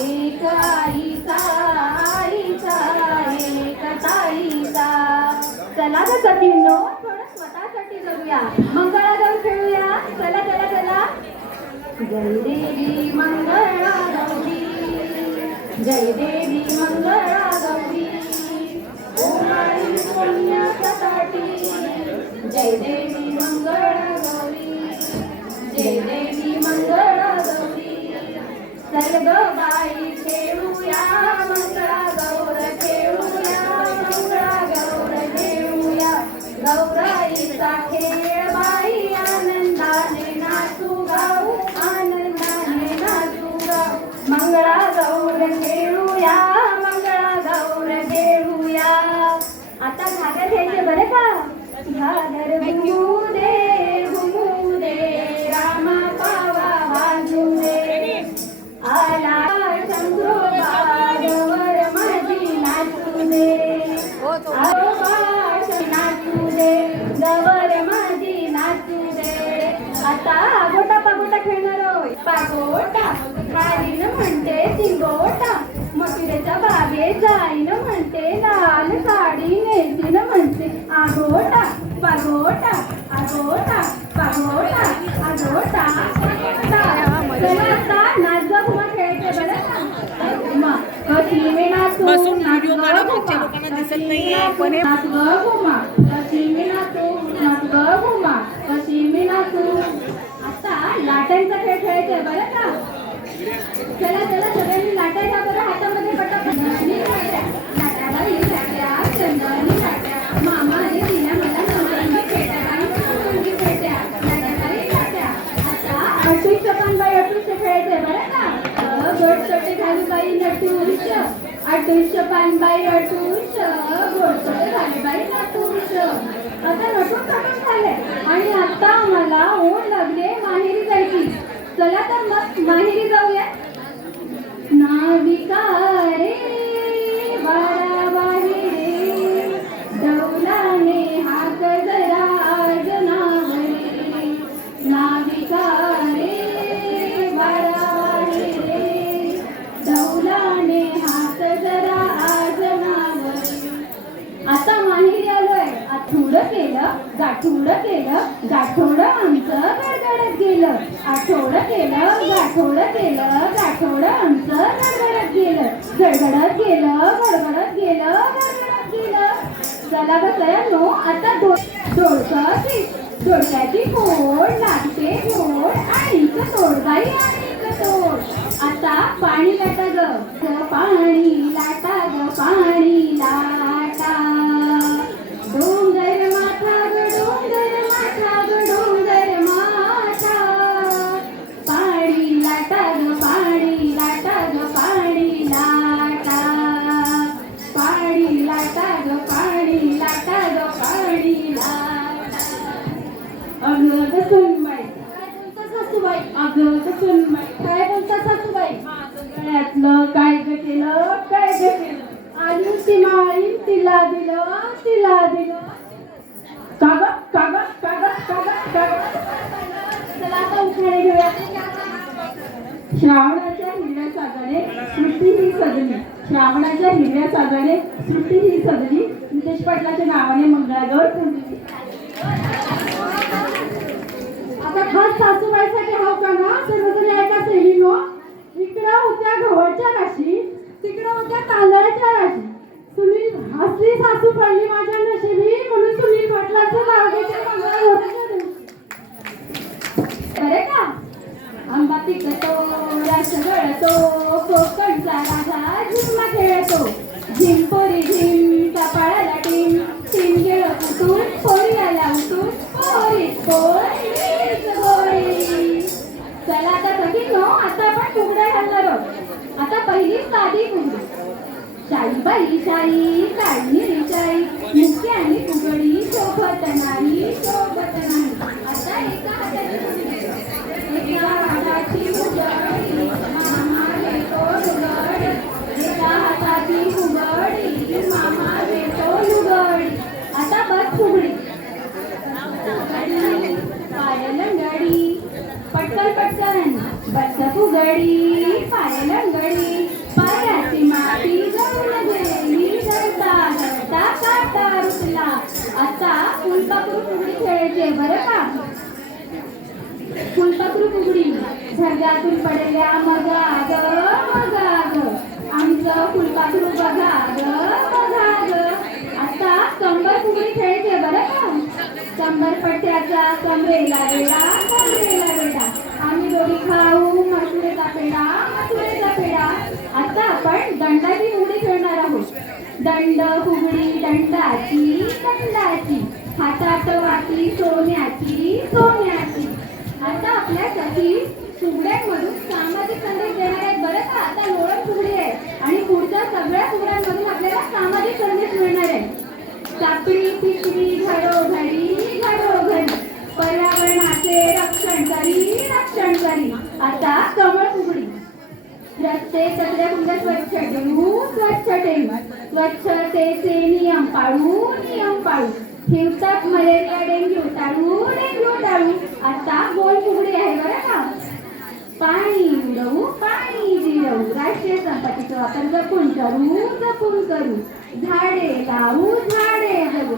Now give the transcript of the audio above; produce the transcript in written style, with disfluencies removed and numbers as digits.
एक आईचा आईचा एक ताईचा. चला ग सखींनो थोडं स्वतःसाठी जगूया, मंगळागौर खेळूया. चला चला चला. जय देवी मंगळा गौरी, जय देवी मंगळा गौरी, ओमाळी पुण्यासाठी. जय देवी मंगळा गौरी, जय देवी मंगळा गौरी. सर्ग बाई खेळूया मंगळा गौर खेळूया, मंगळा गौर खेळूया. गौराईचा खेळ बाई आनंदाने नाचू गाऊ, आनंदाने नाचू गाऊ. मंगळा गौर खेळूया, मंगळा गौर खेळूया. आता घागर घ्यायचे बरं का. घागर घुमू दे रामा पावा बांधू दे. आला शंभो बागवर माझी नाचू दे, नाचू दे गवर माझी नाचू दे. आता आगोटा पागोटा खेळणार आहोत. पागोटा कालीन म्हणते तिंगोटा, मथुरेच्या बागेत जाईन म्हणते, लाल साडी नेसीन म्हणते. आगोटा पागोटा आगोटा पागोटा आगोटा पागोटा. नाच घुमा खेळायचे बरं का. कशी मी नाचू व्हिडिओ काढा, मागच्या लोकांना दिसत नाहीये पण नाच घुमा, कशी मी नाचू नाच घुमा, कशी मी नाचू. आता लाटांचा खेळ खेळायचा बरं का. चला चला सगळ्यांनी लाटा घ्या बरं हातामध्ये. पटापट लाटाबाई लाट्या चंदनी लाट्या, मामाने दिल्या मला नवरंगी पेट्या आणि नवरंगी पेट्या. लाटाबाई लाट्या. आता अटूच पानबाई अटूच खेळायचंय बरं का. गोड चटे घालू बाई नटूच, अटूच पानबाई अटूच, गोड चटे घालू बाई नटूच. आता नटून नटून झाले आणि आता मला ऊन लागले माहेरी जायची. चला तर मग माहेरी जाऊया. नाविका रे वारा बाहेरे, डौलाने हाक जरा आज नावरे. नाविका रे वारा बाहेरे, डौलाने हाक जरा आज नावरे. आता माहेरी आलोय. आठवडं केलं गाठोडं केलं, गाठोडं आमचं गडगडत गेलं. आठवडं केलं गाठोडं केलं, गाठोडं आमचं गडगडत गेलं. गडगडत गेलं गडगडत गेलं गडगडत गेलं. चला बसयानो आता दोडक्याची फोड लागते गोड, आणि तोड बाई आणि तोड. आता पाणी लाटा ग पाणी लाटा ग पाणी लाटा. डोंगर माथा ग डोंगर माथा ग डोंगर माथा. पाणी लाटा ग पाणी लाटा ग पाणी लाटा. पाणी लाटा ग पाणी लाटा ग पाणी लाटा. अगं ग सुनबाई काय बोलता सासूबाई, अगं ग सुनबाई काय बोलता सासूबाई. गळ्यातलं काय ग केलं काय ग केलं. आणि ती माळी तिला दिलं तिला दिलं. कागद कागद कागद कागद कागद. चला आता उखाणे घेऊया. श्रावणाच्या हिरव्या साजाने सृष्टी ही सजली, श्रावणाच्या हिरव्या साजाने सृष्टी ही सजली. नितेश पाटलाच्या नावाने मंगळागौर पूजली. आता खास सासूबाईसाठी हाव का ना सर्वजण ऐका सैनिनो. इकडं होत्या गव्हाच्या राशी, तिकडं होत्या तांदळाच्या राशी. सुनील हसली सासू पडली माझ्या नशिबी, म्हणून सुनील पाटलाचं नाव घेते मंगळागौरीच्या दिवशी. बरे का. आंबा पिकतो रस गळतो, कोकणचा राजा झिम्मा खेळतो. झिम पोरी झिम कपाळाला टीम, टीम गेलं कुठून पोरी आल्या उठून, पोरीच पोरीच गोरी. चला आता सगळी आता आपण फुगड्या घालणार आहोत. आता पहिली साधी फुगडी. शाई बाई शाई काढणी शाई, मुख्य आणि फुगडी शोभत नाही शोभत नाही. आता एका हाताची फुगडी, एका हाताची फुगडी मामा देतो लुगडी. एका हाताची फुगडी मामा देतो लुगडी. आता बस फुगडी. पायलंगडी पटकन पटकन बस फुगडी पायलंगडी. फुलपाखरू फुगडी खेळायची बरं का. फुलपाखरू फुगडी धरल्यातून पडल्या मगा ग मगा ग, आमचं फुलपाखरू बघा ग बघा ग. आता कंबर फुगडी खेळायची बरं का. कंबर पट्ट्याचा कमरेला वेडा कमरेला वेडा, आम्ही दोघी खाऊ मसुरेचा पेढा मसुरेचा पेढा. आता आपण दंडाची फुगडी खेळणार आहोत. दंड फुगडी दंडाची दंडाची, हातात वाटी सोन्याची सोन्याची. आता आपल्यासाठी फुगड्यांमधून सामाजिक संदेश देणार आहेत बरं का. आता लोळण फुगडी आहे आणि पुढच्या सगळ्या फुगड्यांमधून आपल्याला सामाजिक संदेश मिळणार आहे. सापडी पिशवी घडोघडी घडोघडी, पर्यावरणाचे रक्षण करी. आता कमळ फुगडी. रस्ते कचऱ्याकुंड्या स्वच्छ ठेवू स्वच्छतेचे नियम पाळू, हिवताप मलेरिया डेंग्यू टाळू. आता गोल फुगडी आहे बरं का. पाणी उडवू पाणी जिरवू, राष्ट्रीय संपत्तीचा वापर जपून करू. झाडे लावू झाडे जगू,